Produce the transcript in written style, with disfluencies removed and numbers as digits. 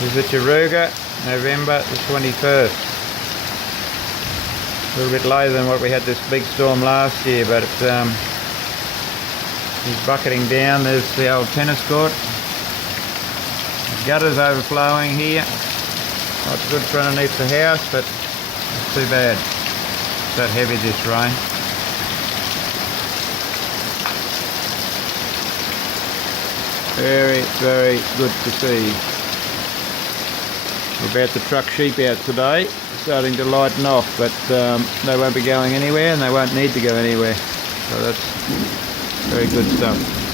This is at Yaruga, November the 21st. A little bit later than what we had this big storm last year, but it's bucketing down. There's the old tennis court. The gutter's overflowing here. Not good for underneath the house, but it's too bad. It's that heavy, this rain. Very, very good to see. We're about to truck sheep out today, starting to lighten off, but they won't be going anywhere and they won't need to go anywhere. So that's very good stuff.